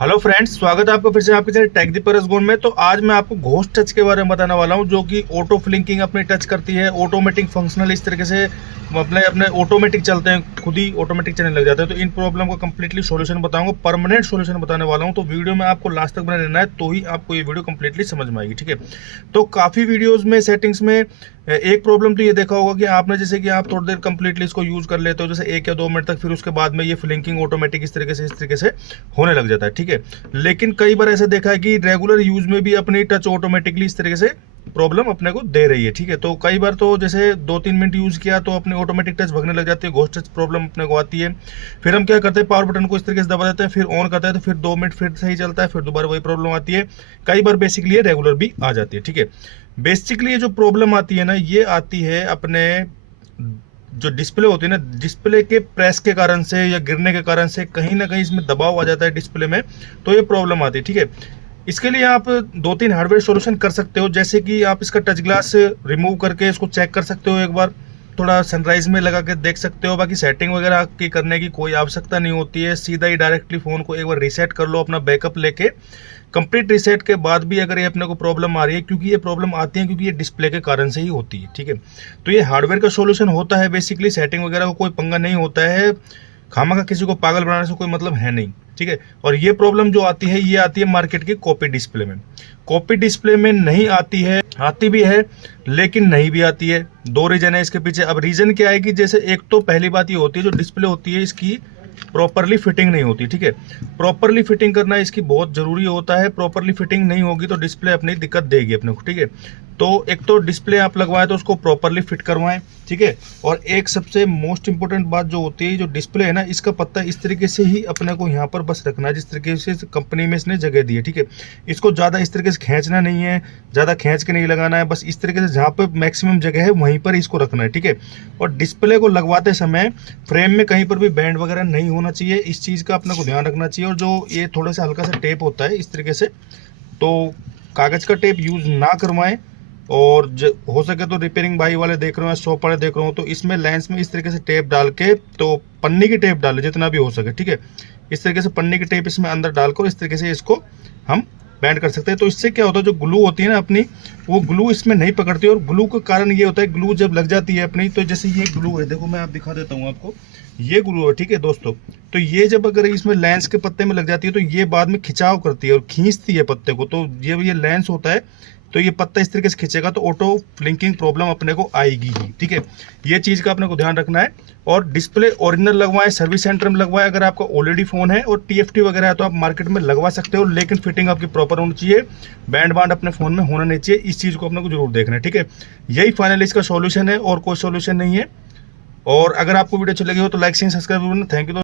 Hello friends, स्वागत है आपका फिर से आपके चैनल टेक दी परस गोन में। तो आज मैं आपको घोस्ट टच के बारे में बताने वाला हूं, जो कि ऑटो फ्लिंकिंग अपनी टच करती है। ऑटोमेटिक फंक्शनल इस तरीके से अपने अपने ऑटोमेटिक चलते हैं, खुद ही ऑटोमेटिक चलने लग जाते हैं। तो इन प्रॉब्लम का कंप्लीटली सॉल्यूशन बताऊंगा, परमानेंट सॉल्यूशन बताने वाला हूं। तो वीडियो में आपको लास्ट तक बने रहना है, तो ही आपको ये वीडियो कंप्लीटली समझ में आएगी। ठीक है, तो काफ़ी वीडियोज़ में सेटिंग्स में एक प्रॉब्लम तो ये देखा होगा कि आपने जैसे कि आप थोड़ी देर कंप्लीटली इसको यूज कर लेते हो, जैसे 1 या 2 मिनट तक, फिर उसके बाद में ये फ्लिंकिंग ऑटोमेटिक इस तरीके से होने लग जाता है। ठीक है, लेकिन कई बार ऐसे देखा है कि रेगुलर यूज में भी अपनी टच ऑटोमेटिकली इस तरीके से प्रॉब्लम अपने को दे रही है। ठीक है, तो कई बार तो जैसे 2-3 मिनट यूज किया तो अपनी ऑटोमेटिक टच भगने लग जाती है, घोस्ट टच प्रॉब्लम अपने को आती है। फिर हम क्या करते हैं, पावर बटन को इस तरीके से दबा देते हैं, फिर ऑन करते हैं, तो फिर 2 मिनट फिर सही चलता है, फिर दोबारा वही प्रॉब्लम आती है। कई बार बेसिकली ये रेगुलर भी आ जाती है। ठीक है, बेसिकली ये जो प्रॉब्लम आती है ना, ये आती है अपने जो डिस्प्ले होती है ना, डिस्प्ले के प्रेस के कारण से या गिरने के कारण से कहीं ना कहीं इसमें दबाव आ जाता है डिस्प्ले में, तो ये प्रॉब्लम आती है। ठीक है, इसके लिए आप 2-3 हार्डवेयर सॉल्यूशन कर सकते हो, जैसे कि आप इसका टच ग्लास रिमूव करके इसको चेक कर सकते हो, एक बार थोड़ा सनराइज में लगा के देख सकते हो। बाकी सेटिंग वगैरह की करने की कोई आवश्यकता नहीं होती है, सीधा ही डायरेक्टली फ़ोन को एक बार रीसेट कर लो अपना बैकअप लेके। कंप्लीट रीसेट के बाद भी अगर ये अपने को प्रॉब्लम आ रही है, क्योंकि ये प्रॉब्लम आती है क्योंकि ये डिस्प्ले के कारण से ही होती है। ठीक है, तो ये हार्डवेयर का सॉल्यूशन होता है, बेसिकली सेटिंग वगैरह का कोई पंगा नहीं होता है। खामखा किसी को पागल बनाने से कोई मतलब है नहीं। ठीक है, और ये प्रॉब्लम जो आती है, ये आती है मार्केट की कॉपी डिस्प्ले में। कॉपी डिस्प्ले में नहीं आती है, आती भी है लेकिन नहीं भी आती है। 2 रीजन है इसके पीछे। अब रीजन क्या है कि जैसे एक तो पहली बात ये होती है, जो डिस्प्ले होती है इसकी प्रॉपरली फिटिंग नहीं होती। ठीक है, प्रॉपरली फिटिंग करना इसकी बहुत जरूरी होता है। प्रॉपरली फिटिंग नहीं होगी तो डिस्प्ले अपनी दिक्कत देगी अपने को। ठीक है, तो एक तो डिस्प्ले आप लगवाए तो उसको प्रॉपरली फिट करवाएं। ठीक है, और एक सबसे मोस्ट इंपॉर्टेंट बात जो होती है, जो डिस्प्ले है ना, इसका पत्ता इस तरीके से ही अपने को यहाँ पर बस रखना है, जिस तरीके से कंपनी में इसने जगह दी है। ठीक है, इसको ज़्यादा इस तरीके से खींचना नहीं है, ज़्यादा खींच के नहीं लगाना है, बस इस तरीके से जहाँ पर मैक्सिमम जगह है वहीं पर इसको रखना है। ठीक है, और डिस्प्ले को लगवाते समय फ्रेम में कहीं पर भी बैंड वगैरह नहीं होना चाहिए, इस चीज़ का अपने को ध्यान रखना चाहिए। और जो ये थोड़ा सा हल्का सा टेप होता है इस तरीके से, तो कागज़ का टेप यूज़ ना करवाएं। और हो सके तो रिपेयरिंग भाई वाले देख रहे हो, शॉप वाले देख रहे हो, तो इसमें लेंस में इस तरीके से टेप डाल के, तो पन्नी की टेप डालें जितना भी हो सके। ठीक है, इस तरीके से पन्नी की टेप इसमें अंदर डालकर इस तरीके से इसको हम बैंड कर सकते हैं। तो इससे क्या होता है, जो ग्लू होती है ना अपनी, वो ग्लू इसमें नहीं पकड़ती। और ग्लू का कारण ये होता है, ग्लू जब लग जाती है अपनी, तो जैसे ये ग्लू है, देखो मैं आप दिखा देता हूँ आपको, ये ग्लू है। ठीक है दोस्तों, तो ये जब अगर इसमें लेंस के पत्ते में लग जाती है, तो ये बाद में खिंचाव करती है और खींचती है पत्ते को। तो ये लेंस होता है, तो ये पत्ता इस तरीके से खींचेगा तो ऑटो फ्लिंकिंग प्रॉब्लम अपने को आएगी ही। ठीक है, ये चीज़ का अपने को ध्यान रखना है। और डिस्प्ले ओरिजिनल लगवाएं, सर्विस सेंटर में लगवाएं। अगर आपका ऑलरेडी फ़ोन है और TFT वगैरह है तो आप मार्केट में लगवा सकते हो, लेकिन फिटिंग आपकी प्रॉपर होनी चाहिए, बैंड बांड अपने फ़ोन में होना नहीं चाहिए। इस चीज़ को अपने को जरूर देखना है। ठीक है, यही फाइनल इसका सॉल्यूशन है और कोई सॉल्यूशन नहीं है। और अगर आपको वीडियो अच्छी लगी हो तो लाइक शेयर सब्सक्राइब करना। Thank you.